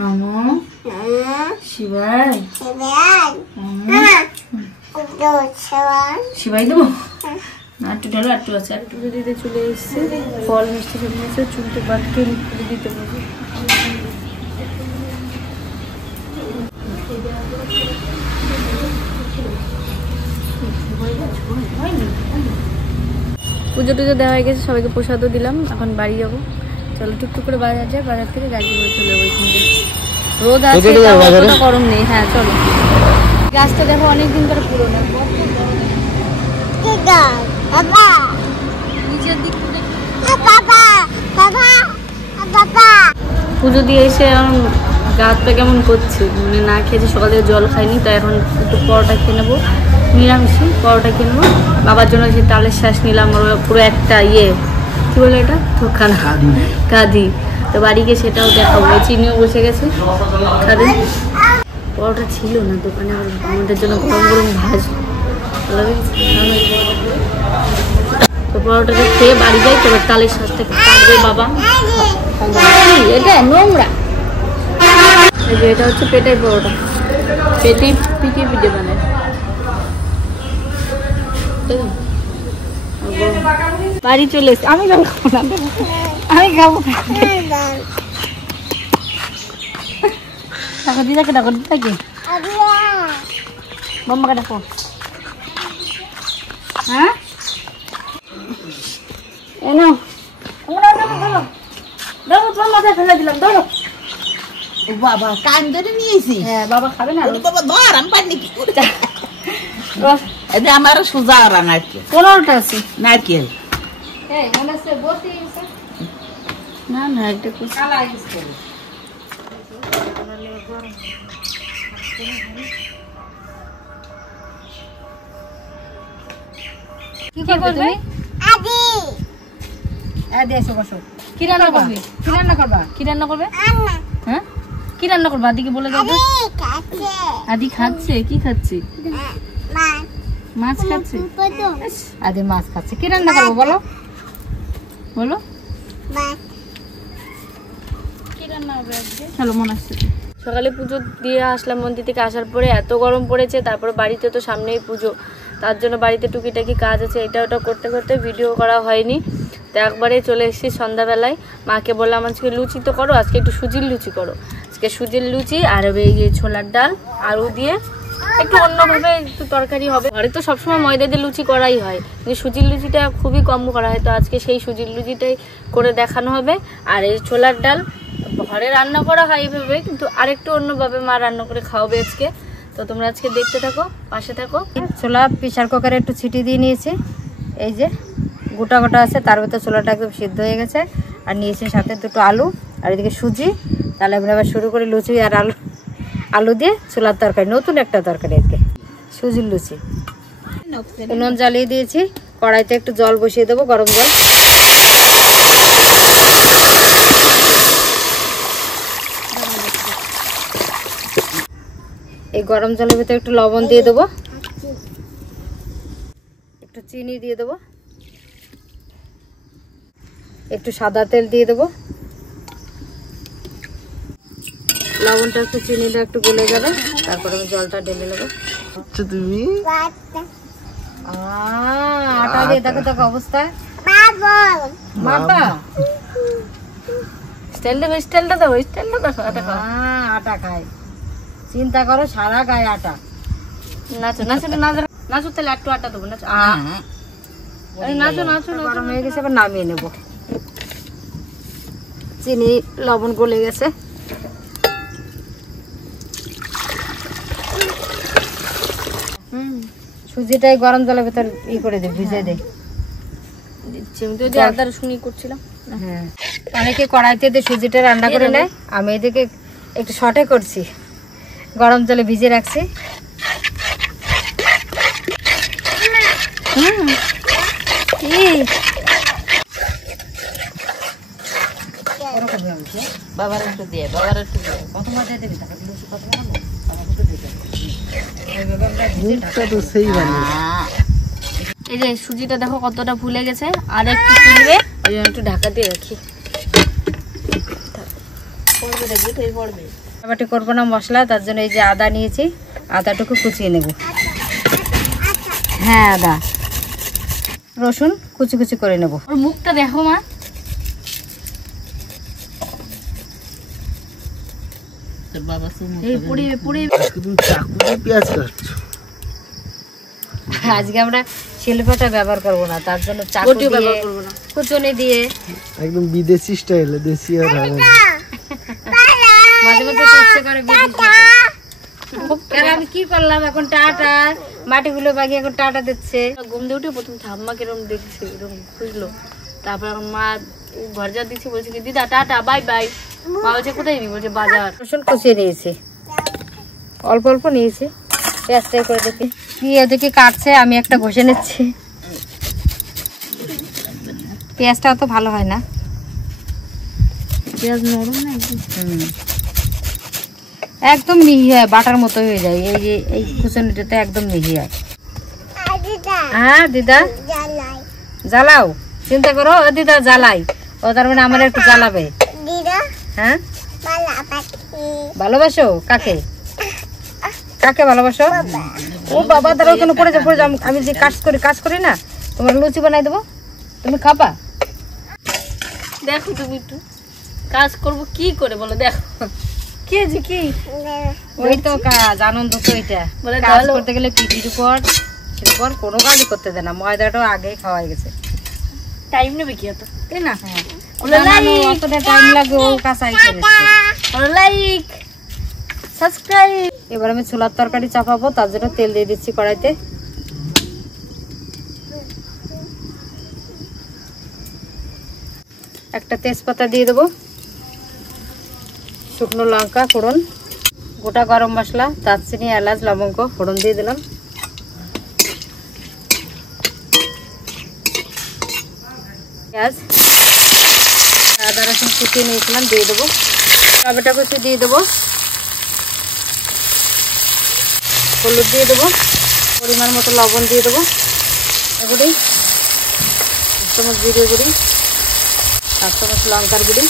নমো শিবায় শিবাই দেবো না একটু ঢেলো একটু আছে একটু দিতে চলে এসছে ফল মিষ্টি সব নিয়েছে চুলতে বাটকে পুজো দিতে বলবে পুজো টুজো দেওয়া হয়ে গেছে সবাইকে প্রসাদও দিলাম এখন বাড়ি যাবো চলো টুকটুক করে বাজার যায় বাজার থেকে গাড়ি করে চলে যাবো ওইখান থেকে রোদ আছে অতটা গরম নেই হ্যাঁ চলো গাছটা দেখো অনেকদিন ধরে পুরোনো নিচের দিক পুজো দিয়ে এসে গাছটা কেমন করছে মানে না খেয়েছে সকাল থেকে জল খাইনি তাই এখন একটু পরোটা খেয়ে নেবো নিরামিষই পরোটা খেয়ে নেবো বাবার জন্য যে তালের শ্বাস নিলাম পুরো একটা ইয়ে কি বলে এটা থোকানা কাঁদি তো বাড়ি গিয়ে সেটাও দেখাবো চিনিও বসে গেছে খাদি পরোটা ছিল না দোকানে আমাদের জন্য গরম গরম ভাজ তো পরোটাটা খেয়ে বাড়ি যাই তবে তালের শ্বাসটা কাটবে বাবা এটা নোংরা এই যে এটা হচ্ছে পেটের পরোটা পেটে পিঠে পিঠে বানায় বাড়ি চলে এসে আমি খাবো না আমি খাবো ডাকো দিদাকে ডাকো দিদাকে মাম্মাকে ডাকো হ্যাঁ এনো ধরো তোমার মাথায় ফেলে দিলাম ধরো বাবা কান ধরে নিয়েছি হ্যাঁ বাবা খাবে না বাবা ধর আমি পারি নাকি এটা আমার সোজা ওরা নারকেল কোনটা আছে নারকেল মনে আছে বসে না না একটা কালা ইউজ করি কি করবে আদি আদি এসো বসো কি রান্না করবে কি রান্না করবা কি রান্না করবে হ্যাঁ কি রান্না করবা আদিকে বলে দাও আদি খাচ্ছে কি খাচ্ছে মাছ খাচ্ছে আদি মাছ খাচ্ছে কি রান্না করবো বলো বলো কি রান্না হবে আজকে চলো মনে আসছে সকালে পুজো দিয়ে আসলাম মন্দির থেকে আসার পরে এত গরম পড়েছে তারপরে বাড়িতে তো সামনেই পুজো তার জন্য বাড়িতে টুকিটাকি কাজ আছে এটা ওটা করতে করতে ভিডিও করা হয়নি তো একবারে চলে এসেছি সন্ধ্যাবেলায় মাকে বললাম আজকে লুচি তো করো আজকে একটু সুজির লুচি করো আজকে সুজির লুচি আর এই ছোলার ডাল আলু দিয়ে একটু অন্যভাবে একটু তরকারি হবে ঘরে তো সবসময় ময়দা দিয়ে লুচি করাই হয় কিন্তু সুজির লুচিটা খুবই কম করা হয় তো আজকে সেই সুজির লুচিটাই করে দেখানো হবে আর এই ছোলার ডাল ঘরে রান্না করা হয় এইভাবে কিন্তু আরেকটু অন্যভাবে মা রান্না করে খাওয়াবে আজকে তো তোমরা আজকে দেখতে থাকো পাশে থাকো ছোলা প্রেসার কুকারে একটু ছিটি দিয়ে নিয়েছি এই যে গোটা গোটা আছে তার ভিতরে ছোলাটা একদম সিদ্ধ হয়ে গেছে আর নিয়েছি সাথে দুটো আলু আর এদিকে সুজি তাহলে আমরা আবার শুরু করি লুচি আর আলু দিয়ে ছোলার তরকারি নতুন একটা তরকারি আজকে সুজির লুচি উনুন জ্বালিয়ে দিয়েছি কড়াইতে একটু জল বসিয়ে দেবো গরম জল এই গরম জলের ভিতরে একটু লবণ দিয়ে দেবো একটু চিনি দিয়ে দেবো একটু সাদা তেল দিয়ে দেবো লবণটা একটু চিনিটা একটু গলে যাবে তারপরে আমি জলটা ঢেলে নেবো তুমি আটা দিয়ে দেখো দেখো অবস্থা স্টাইলটা দেখো আটা খায় চিন্তা করো সারা গায়ে আটা নাচো নাচো নাচো তাহলে একটু আটা দেবো নাচো নাচো নাচো গরম হয়ে গেছে এবার নামিয়ে নেবো চিনি লবণ গলে গেছে সুজিটাই গরম জলের ভেতর ই করে দে ভিজে দে আদা রসুন করছিলাম হ্যাঁ অনেকে কড়াইতে দিয়ে সুজিটা রান্না করে নেয় আমি এদিকে একটু শর্টে করছি গরম জলে ভিজে রাখছি বাবার একটু দিয়ে বাবার একটু দিয়ে কত মজা দেবে এই যে সুজিটা দেখো কতটা ফুলে গেছে আর একটু ফুলবে একটু ঢাকা দিয়ে রাখি পড়বে দেখবি তুই পড়বে বাটি করবো না মশলা, তার জন্য এই যে আদা নিয়েছি, আদাটুকু কুচিয়ে নেব। হ্যাঁ আদা, রসুন কুচি কুচি করে নেব। ওর মুখটা দেখো মা, তোর বাবা এই পুড়ে পুড়ে। তুমি চাকু দিয়ে পেঁয়াজ কাটছো? আজকে আমরা শিল্পটা ব্যবহার করব না, তার জন্য চাকু বটিও দিয়ে ব্যবহার করবো না। কুচনি দিয়ে একদম বিদেশি স্টাইলে, দেশি আর হবে না। মাঝে মাঝে তো ইচ্ছে করে বিদেশি খেতে। কেন আমি কি করলাম এখন? টাটা মাটিগুলো বাগিয়ে এখন টাটা দিচ্ছে। ঘুম দিয়ে উঠে প্রথম ঠাম্মা কিরম দেখছে, এরকম খুঁজলো। তারপর আমার মা ঘর যা দিচ্ছে, বলছে কি দিদা টাটা বাই বাই। মা বলছে কোথায় যাবি? বলছে বাজার। রসুন কুচিয়ে নিয়েছি, অল্প অল্প নিয়েছি। পেঁয়াজটাই করে দেখি কি এদিকে কাটছে, আমি একটা ঘষে নিচ্ছি। পেঁয়াজটা অত ভালো হয় না, পেঁয়াজ নরম না একদম। একদম মিহি হয়, বাটার মতো হয়ে যায়। এই যে এই কুচনিটাতে একদম মিহি হয়। হ্যাঁ দিদা জ্বালাও, চিন্তা করো। ও দিদা জ্বালাই, ও তার মানে আমার একটু জ্বালাবে। হ্যাঁ ভালোবাসো কাকে? কাকে ভালোবাসো? ও বাবা দাঁড়াও, কেন পড়ে যাও পড়ে যাও। আমি যে কাজ করি না, তোমার লুচি বানাই দেবো, তুমি খাবা। দেখো তুমি একটু কাজ করবো কি করে বলো, দেখো কি যে কি ওই তো কাজ, আনন্দ তো এটা। বলে কাজ ভালো। করতে গেলে পিঠির উপর কোনো কাজই করতে দেয় না। ময়দাটাও আগেই খাওয়াই গেছে, টাইম নেবে কি এত, তাই না? হ্যাঁ বলে like, অতটা টাইম লাগবে, ও কাঁচাই করেছে। Like subscribe. এবার আমি ছোলার তরকারি চাপাবো, তার জন্য তেল দিয়ে দিচ্ছি কড়াইতে। একটা তেজপাতা দিয়ে দেবো, শুকনো লঙ্কা ফোড়ন, গোটা গরম মশলা, দারচিনি এলাচ লবঙ্গ ফোড়ন দিয়ে দিলাম। পেঁয়াজ আদা রসুন কুচিয়ে নিয়েছিলাম দিয়ে দেবো। টমেটো কুচি দিয়ে দেবো, হলুদ দিয়ে দেবো, পরিমাণ মতো লবণ দিয়ে দেবো, গুঁড়ি 1 চামচ জিরে গুঁড়ি, 1 চামচ লঙ্কার গুঁড়ি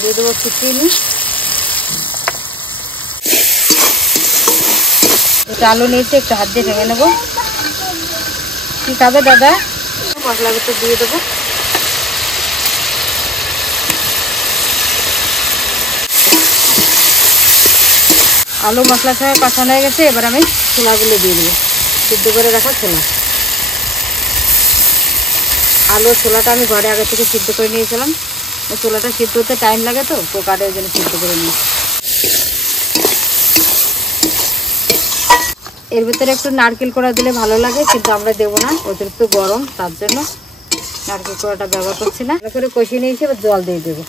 দিয়ে দেবো, চিনি। একটু আলু নিয়েছি, একটু হাত দিয়ে ভেঙে নেবো। কি খাবে দাদা? মশলা ভিতর দিয়ে দেবো। আলু মশলার সঙ্গে কষানো হয়ে গেছে, এবার আমি ছোলাগুলো দিয়ে দেবো, সিদ্ধ করে রাখা ছোলা। আলু ছোলাটা আমি ঘরে আগে থেকে সিদ্ধ করে নিয়েছিলাম। ছোলাটা সিদ্ধ হতে টাইম লাগে তো, কুকারে ওই জন্য সিদ্ধ করে নিই। এর ভিতরে একটু নারকেল কোড়া দিলে ভালো লাগে, কিন্তু আমরা দেবো না, অতিরিক্ত গরম, তার জন্য নারকেল কোড়াটা ব্যবহার করছি না। ভালো করে কষিয়ে নিয়েছি, এবার জল দিয়ে দেবো।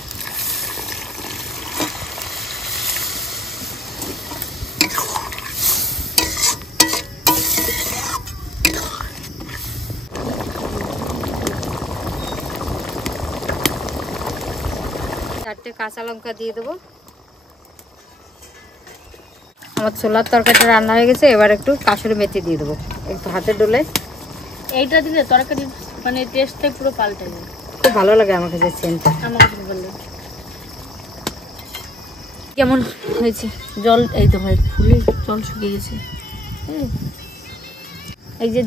চারটে কাঁচা লঙ্কা দিয়ে দেবো। আমার ছোলার তরকারিটা রান্না হয়ে গেছে, এবার একটু কাসুরি মেথি দিয়ে দেবো একটু হাতে ডলে। এইটা দিলে তরকারি মানে টেস্টটাই পুরো পাল্টে যায়। খুব ভালো লাগে আমার কাছে সেন্টটা। আমার কাছে বললে কেমন হয়েছে? জল এই তো ভাই ফুলে জল শুকিয়ে গেছে। এই যে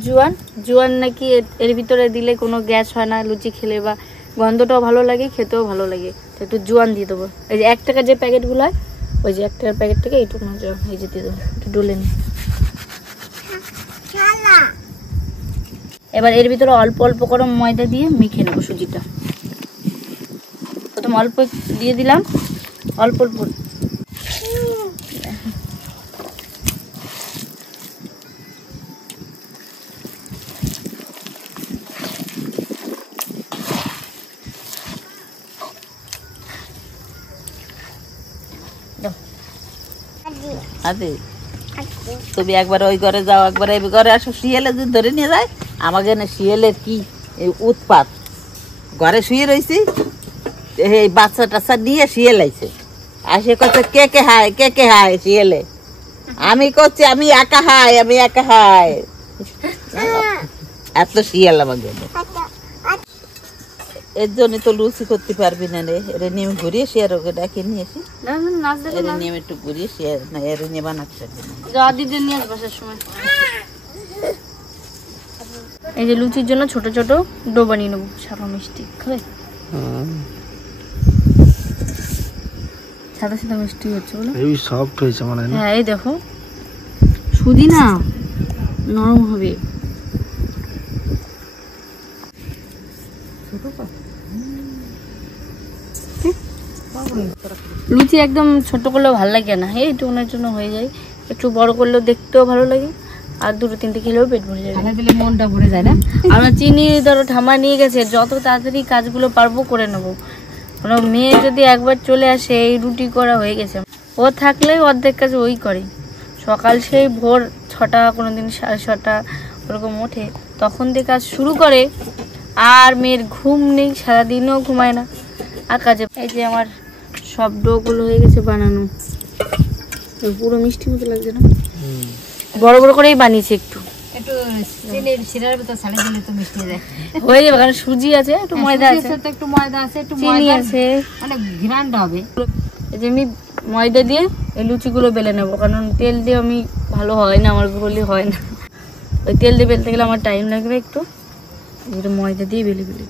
জোয়ান নাকি এর ভিতরে দিলে কোনো গ্যাস হয় না, লুচি খেলে বা গন্ধটাও ভালো লাগে, খেতেও ভালো লাগে। তো একটু জোয়ান দিয়ে দেবো। এই যে 1 টাকার যে প্যাকেটগুলো হয়, ওই যে 1 টাকার প্যাকেট থেকে এইটুকু এই যে দিয়ে দেবো, একটু ডলে নিই। এবার এর ভিতরে অল্প অল্প করে ময়দা দিয়ে মেখে নেবো সুজিটা। প্রথম অল্প দিয়ে দিলাম, অল্প অল্প। আরে তুমি একবার ওই ঘরে যাও, একবার এই ঘরে আসো, শিয়ালে যদি ধরে নিয়ে যায়। আমাকে না শিয়ালের কি এই উৎপাত, ঘরে শুয়ে রয়েছি, এই বাচ্চা টাচ্চা নিয়ে শিয়াল আইছে, আসে করছে কে কে হায় কে কে হায় শিয়ালে। আমি করছি আমি একা হাই, আমি একা হাই। এত শিয়াল আমাকে। এর জন্য তো লুচি করতে পারবি না রে, এর নিয়ে ঘুরিয়ে শেয়ার ওকে ডাকে নিয়ে এসি, না না নাচ দেখো এর না নিয়ে একটু ঘুরিয়ে শেয়ার না, এর নিয়ে বানাতে পারবি না। যা দিদি নিয়ে আসবে আসার সময়। এই যে লুচির জন্য ছোট ছোট ডো বানিয়ে নেবো, সাদা মিষ্টি খাবে, সাদা সাদা মিষ্টি হচ্ছে বলো। এই সফট হয়েছে মনে হয় না? হ্যাঁ এই দেখো সুজি না নরম হবে। লুচি একদম ছোট করলেও ভালো লাগে না, এইটুকুনের জন্য হয়ে যায়, একটু বড় করলেও দেখতেও ভালো লাগে, আর দুটো তিনটে খেলেও পেট ভরে যাবে। খানা দিলে মনটা ভরে যায় না। আমরা চিনি ধরো ঠাম্মা নিয়ে গেছে, যত তাড়াতাড়ি কাজগুলো পারবো করে নেবো। কোনো মেয়ে যদি একবার চলে আসে এই রুটি করা হয়ে গেছে, ও থাকলে অর্ধেক কাজ ওই করে। সকাল সেই ভোর 6টা, কোনো দিন 6:30 ওরকম ওঠে, তখন দিয়ে কাজ শুরু করে, আর মেয়ের ঘুম নেই, সারাদিনও ঘুমায় না আর কাজে। এই যে আমার সব ডোগুলো হয়ে গেছে বানানো, পুরো মিষ্টি মতো লাগছে না, বড় বড় করেই বানিয়েছি, একটু একটু চিনির শিরার ভিতর ছাড়ে দিলে তো মিষ্টি যায়। হয়ে যাবে, কারণ সুজি আছে, একটু ময়দা আছে, তো একটু ময়দা আছে, একটু চিনি ময়দা আছে। মানে ঘ্রাণটা হবে। এই যে আমি ময়দা দিয়ে এই লুচিগুলো বেলে নেবো, কারণ তেল দিয়ে আমি ভালো হয় না, আমার বলি হয় না, ওই তেল দিয়ে বেলতে গেলে আমার টাইম লাগবে একটু, এটা ময়দা দিয়ে বেলে বেলে।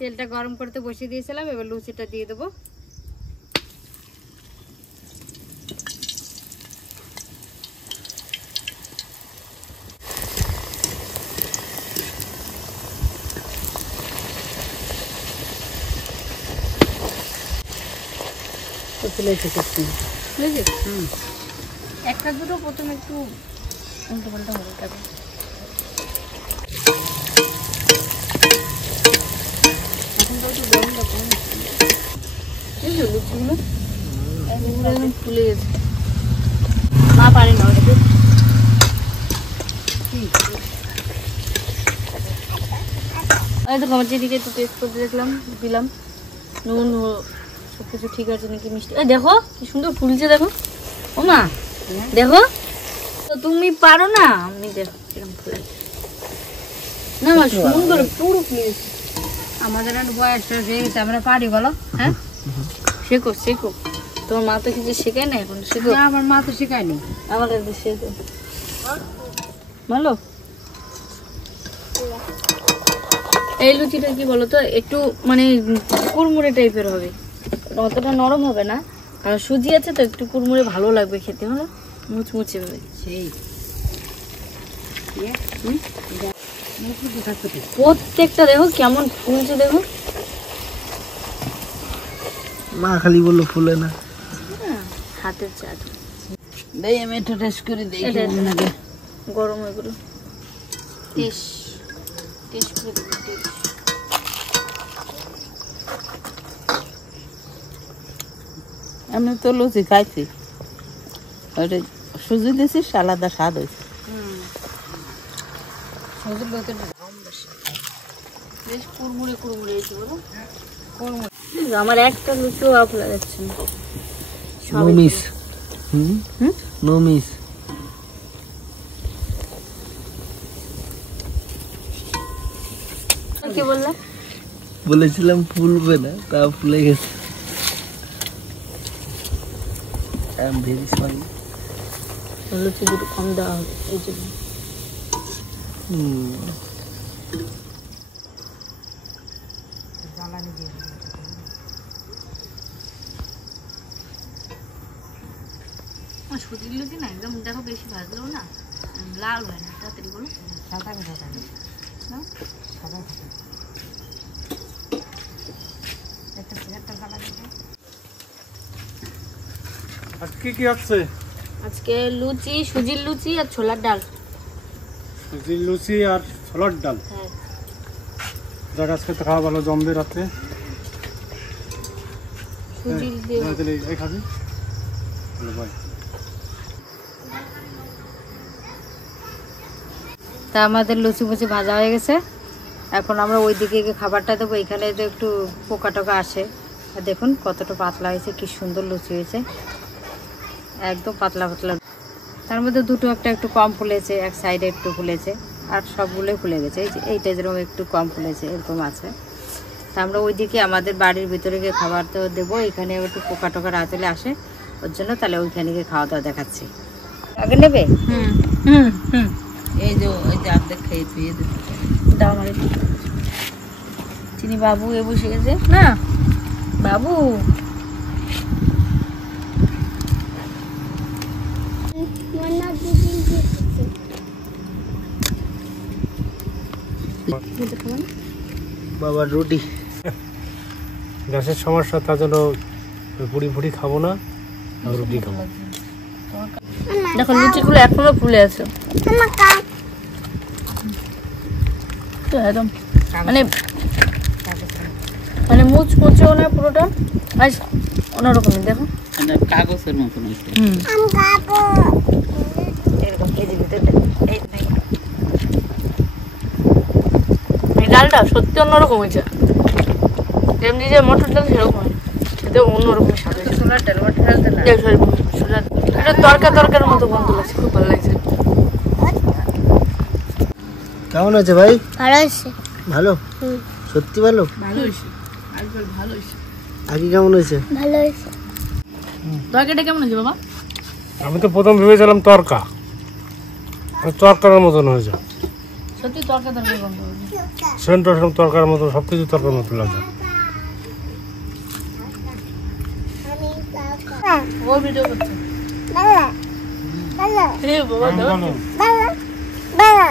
তেলটা গরম করতে বসিয়ে দিয়েছিলাম, এবার লুচিটা দিয়ে দেবো। একটা দুটো প্রথমে একটু উল্টো পাল্টা হবে, তারপর এখন তো একটু গরমটা কম লুচিগুলো একদম ফুলে গেছে, মা পারি না ওটা। এই দেখো আমার যেদিকে একটু টেস্ট করতে দেখলাম, দিলাম নুন, সব কিছু ঠিক আছে নাকি, মিষ্টি। এই দেখো কি সুন্দর ফুলছে, দেখো ও মা, দেখো তো তুমি পারো না, আমি দেখো কিরকম ফুলে না, মা সুন্দর পুরো ফুলে। আমাদের বয়স হয়ে গেছে, আমরা পারি বলো। হ্যাঁ শেখো শেখো, তোমার মা তো কিছু শেখায় না এখন, শেখো। না, আমার মা তো শেখায়নি। আমার কাছে শেখো, ভালো। এই লুচিটা কি বলতো, একটু মানে কুড়মুড়ে টাইপের হবে, অতটা নরম হবে না, কারণ সুজি আছে তো, একটু কুড়মুড়ে ভালো লাগবে খেতে, হলো মুচমুচে হবে সেই প্রত্যেকটা। দেখো কেমন ফুলছে, দেখো মা খালি বললো ফুলে না। হাতের চাঁদ। দেই আমি একটু টেস্ট করে দিই এটা কেমন লাগে। গরম এগুলো টেস্ট টেস্ট করে দেবো, টেস্ট। আমি তো লুচি খাইছি, ওটা সুজি দিয়েছিস, আলাদা স্বাদ হয়েছে। বেশ কুড়মুড়ে কুড়মুড়ে হয়েছে বলো, আমার একটা লুচিও আপলা যাচ্ছে না, নো মিস। No miss. কি বললা? বলেছিলাম ফুলবে না, তা ফুলে গেছে। I am very sorry. লুচি দুটো কম দেওয়া হবে এই জন্য। সুজির লুচি না একদম দেখো, বেশি ভাজলেও না লাল হয় না তাড়াতাড়ি, বলো সাদা সাদা না? সাদা সাদা একটা সিগারেটটা জ্বালা দিতে। আজকে কি আছে? আজকে লুচি, সুজির লুচি আর ছোলার ডাল। সুজির লুচি আর ছোলার ডাল। হ্যাঁ যাক আজকে তো খাওয়া ভালো জমবে রাতে। সুজির দিয়ে এই খাবি? বাই। তা আমাদের লুচি মুচি ভাজা হয়ে গেছে, এখন আমরা ওই দিকে গিয়ে খাবারটা দেবো। এখানে তো একটু পোকা টোকা আসে, আর দেখুন কতটা পাতলা হয়েছে, কি সুন্দর লুচি হয়েছে, একদম পাতলা পাতলা। তার মধ্যে দুটো একটা একটু কম ফুলেছে, এক সাইডে একটু ফুলেছে, আর সবগুলোই ফুলে গেছে। এই যে এইটা যেরকম একটু কম ফুলেছে এরকম আছে। তা আমরা ওইদিকে আমাদের বাড়ির ভিতরে গিয়ে খাবার তো দেবো, এখানে একটু পোকা টোকা রাতলে আসে ওর জন্য, তাহলে ওইখানে গিয়ে খাওয়া দাওয়া দেখাচ্ছি। আগে নেবে? হুম হুম হুম এই যে ওই যে অর্ধেক খেয়ে ধুয়ে দিতে দাও আমার একটু। চিনি বাবু এ বসে গেছে না, বাবু বাবার রুটি। গ্যাসের সমস্যা, তার জন্য পুরি ফুরি খাবো না, আর রুটি খাবো। দেখো লুচিগুলো এখনো ফুলে আছে তো, একদম মানে মানে মুচমুচেও না পুরোটা, আর অন্যরকমই দেখো। এটা কাগজের মতন হয়েছে। এরকম এই যে ভিতরে এই এই ডালটা সত্যি অন্যরকম হয়েছে, যেমনি যে মটর ডাল সেরকম হয়, খেতে অন্যরকম স্বাদ হয়েছে। সোলার ডাল, ওটা ডাল না। এটা তরকা তরকার মতো গন্ধ লাগছে, খুব ভালো লাগছে। কেমন আছে ভাই? ভালো হয়েছে। ভালো? সত্যি ভালো? ভালো হয়েছে, একবার ভালো হয়েছে। আগে কেমন হয়েছে? ভালো হয়েছে। তরকারিটা কেমন হয়েছে বাবা? আমি তো প্রথম ভেবেছিলাম তরকা, তরকার মতন হয়েছে। সত্যি তরকা তরকার গন্ধ হয়েছে। সেন্ট তরকার মতো, সবকিছু তরকার মতো লাগে। ও ভিডিও করছে। ভালো ভালো এ বাবা দাও। ভালো ভালো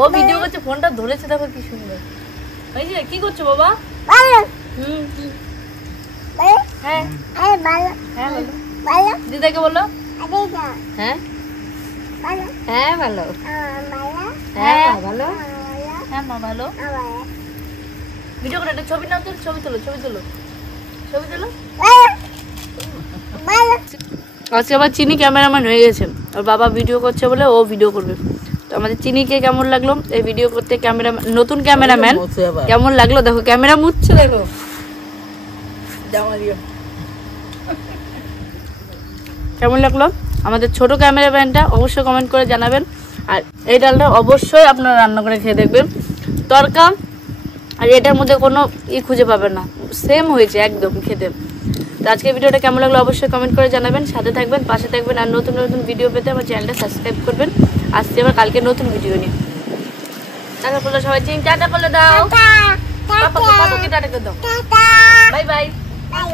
ও ভিডিও করছে, ফোনটা ধরেছে, দেখো কি সুন্দর। এই যে কি করছো বাবা? ভালো হুম কি? ভালো হ্যাঁ আরে ভালো হ্যাঁ বলো, ভালো দিদাকে বলো। আরে যা হ্যাঁ ভালো হ্যাঁ ভালো, ভালো হ্যাঁ ভালো। হ্যাঁ মা ভালো। ভালো ভিডিও করে একটা ছবি নাও তো, ছবি তোলো ছবি তোলো ছবি তোলো। ভালো আজকে আবার চিনি ক্যামেরাম্যান হয়ে গেছে, আর বাবা ভিডিও করছে বলে ও ভিডিও করবে। তো আমাদের চিনিকে কেমন লাগলো এই ভিডিও করতে, ক্যামেরাম্যান নতুন ক্যামেরাম্যান মুছে আবার। কেমন লাগলো দেখো, ক্যামেরা মুছছে দেখো। কেমন লাগলো আমাদের ছোট ক্যামেরাম্যানটা অবশ্যই কমেন্ট করে জানাবেন। আর এই ডালটা অবশ্যই আপনারা রান্না করে খেয়ে দেখবেন, তরকা আর এটার মধ্যে কোনো খুঁজে পাবেন না, সেম হয়েছে একদম খেতে। তো আজকে ভিডিওটা কেমন লাগলো অবশ্যই কমেন্ট করে জানাবেন, সাথে থাকবেন, পাশে থাকবেন, আর নতুন নতুন ভিডিও পেতে আমার চ্যানেলটা সাবস্ক্রাইব করবেন। আসছি আবার কালকে নতুন ভিডিও নিয়ে। টাটা করলে সবাই, টাটা করলে দাও, পাপাকে টাটা করে দাও, টাটা বাই বাই। বাই